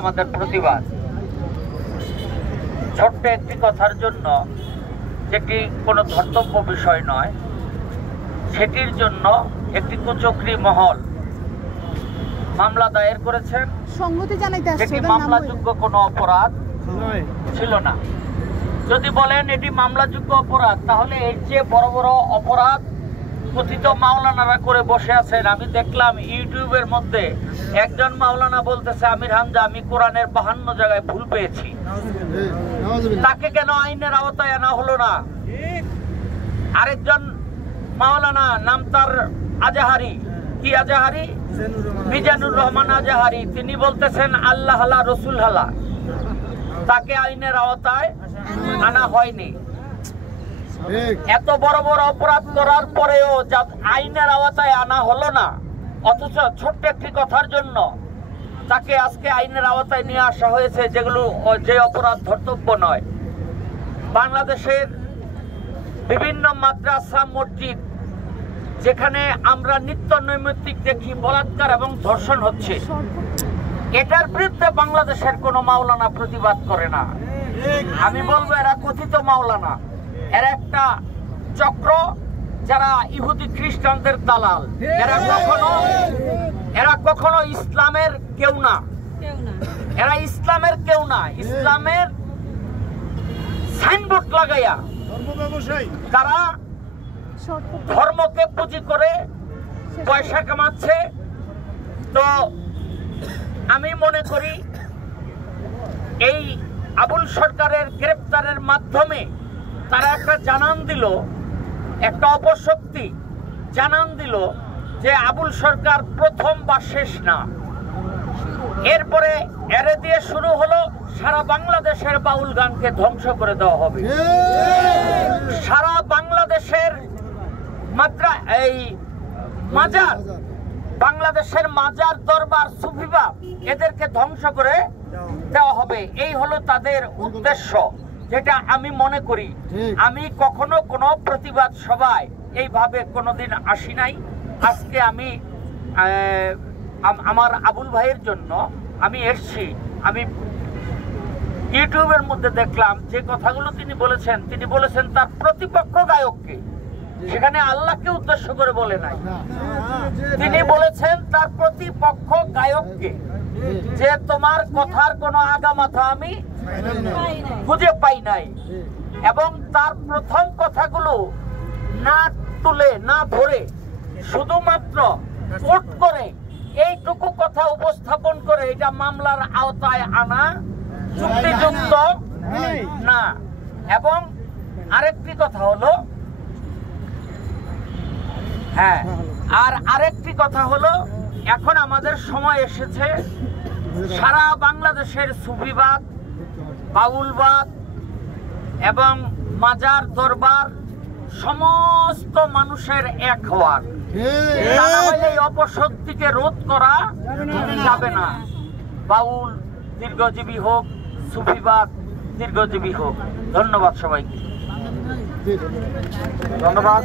আমাদের প্রতিবাদ। ছোট্ট একটি কথার জন্য, যেটি কোনো ধর্তব্য বিষয় নয়, সেটির জন্য একটি কুচক্রী মহল মামলা দায়ের করেছেন। সেটি মামলাযোগ্য কোনো অপরাধ ছিল না। যদি বলেন এটি মামলাযোগ্য অপরাধ, তাহলে এর চেয়ে বড় বড় অপরাধ কথিত মাওলানারা করে বসে আছেন। আমি দেখলাম ইউটিউবের মধ্যে একজন মাওলানা বলতেছে, আমির হামজা, আমি কোরআনের 52 জায়গায় ভুল পেয়েছি। তাকে কেন আইনের আওতায় আনা হলো না? আরেকজন মাওলানা, নাম তার আজাহারি, কি আজাহারি, মিজানুর রহমান আজাহারি, তিনি বলতেছেন আল্লাহ হালা রসুল হালা, তাকে আইনের আওতায় আনা হয়নি। এত বড় বড় অপরাধ করার পরেও আইনের আওতায় আনা হলো না, অথচ ছোট্ট একটি কথার জন্য তাকে আজকে আইনের আওতায় নিয়ে আসা হয়েছে, যেগুলো যে অপরাধ ধর্তব্য নয়। বাংলাদেশের বিভিন্ন মাদ্রাসা, মসজিদ, যেখানে আমরা নিত্য নৈমিত্তিক দেখি বলাৎকার এবং ধর্ষণ হচ্ছে, এটার বিরুদ্ধে বাংলাদেশের কোনো মাওলানা প্রতিবাদ করে না। আমি বলবো এরা কথিত মাওলানা, এরা একটা চক্র, যারা ইহুদি খ্রিস্টানদের দালাল। এরা কখনো ইসলামের কেউ না, এরা ইসলামের কেউ না। ইসলামের সাইনবোর্ড লাগাইয়া তারা ধর্মকে পুঁজি করে পয়সা কামাচ্ছে। তো আমি মনে করি এই আবুল সরকারের গ্রেপ্তারের মাধ্যমে তারা একটা জানান দিল, একটা অপশক্তি জানান দিল যে আবুল সরকার প্রথম বা শেষ না। এরপরে এরে দিয়ে শুরু হলো সারা বাংলাদেশের বাউল গানকে ধ্বংস করে দেওয়া হবে। সারা বাংলাদেশের মাজার, বাংলাদেশের মাজার, দরবার, সুফিবাদ, এদেরকে ধ্বংস করে দেওয়া হবে। এই হলো তাদের উদ্দেশ্য, যেটা আমি মনে করি। আমি কখনো কোনো প্রতিবাদ সভায় এইভাবে কোনোদিন আসি নাই। আজকে আমি আমার আবুল ভাইয়ের জন্য আমি এসছি। আমি ইউটিউবের মধ্যে দেখলাম যে কথাগুলো তিনি বলেছেন তার প্রতিপক্ষ গায়ককে, সেখানে আল্লাহকে উদ্দেশ্য করে বলে নাই। তিনি বলেছেন তার প্রতিপক্ষ গায়ককে যে তোমার কথার কোনো আগামাথা আমি খুঁজে পাই নাই। এবং তার প্রথম কথাগুলো না তুলে, না ধরে, শুধুমাত্র কোট করে এইটুকু কথা উপস্থাপন করে এটা মামলার আওতায় আনা যুক্তিযুক্ত না। এবং আরেকটি কথা হলো, আরেকটি কথা হলো, এখন আমাদের সময় এসেছে সারা বাংলাদেশের সুফিবাদ, বাউলবাদ এবং মাজার, দরবার সমস্ত মানুষের এক হওয়ার। এই অপশক্তিকে রোধ করা যাবে না। বাউল দীর্ঘজীবী হোক, সুফিবাদ দীর্ঘজীবী হোক। ধন্যবাদ সবাইকে। ধন্যবাদ।